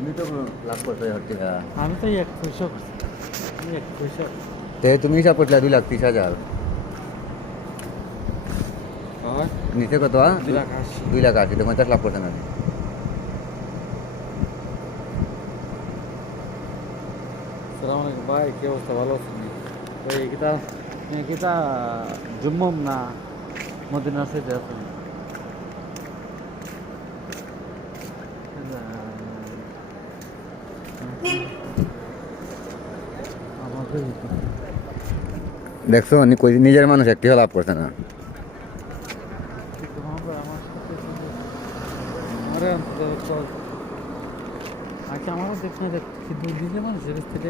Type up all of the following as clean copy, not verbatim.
তুমি তো লাভ করতে হচ্ছে না। আমি তো এক পয়সা করছি, আমি এক পয়সা। তুমি হিসাব করলে 2,30,000 হয় নিচে কত 2,80,000। 2,80,000 তো 50 লাভ করছে না। সালাম আলাইকুম ভাই, কি অবস্থা? ভালো আছেন? ওই কিতা কিতা জুম্মম না মদিনার সাইডে আছেন? আমাকে দেখছো নিজের মানুষ একটি লাভ করছে না। আমার সাথে আরে আচ্ছা, আমারও দেখতে দেখ, কিন্তু নিজের মানুষের কাছ থেকে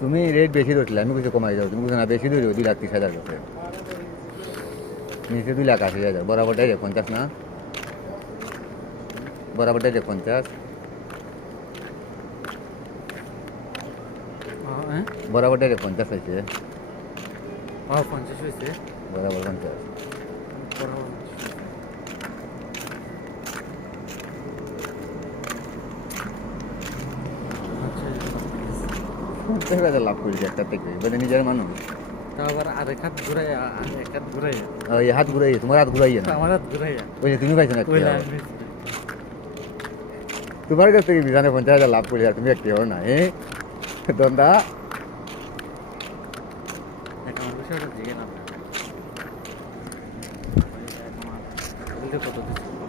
তুমি রেট বেশি ধরছিলে, আমি কিছু কমাই যাও, তুমি কিছু না বেশি ধরো 2,30,000 করছে। নিচে 2,80,000 বরাবরটাই রে 50 না, বরাবরটাই রে 50, হ্যাঁ বরাবরটাই রে 50 হয়েছে, 50 হয়েছে। বরাবর 50। আচ্ছা, 50,000 লাভ করেছে একটা থেকে, মানে নিজের মানুষ। তা আবার আরেক হাত ঘুরাই, এক হাত ঘুরাই, এই হাত ঘুরাই, তোমার হাত ঘুরাইয়ে না, আমার হাত ঘুরাই ওই যে তুমি পাইছো না একটি। কইলা। তোমার কাছ থেকে বিধানে 50,000 লাভ করেছে আর তুমি একটি হও না, দন্দা। আমার বিষয়টা জিগে না, কত দিচ্ছে?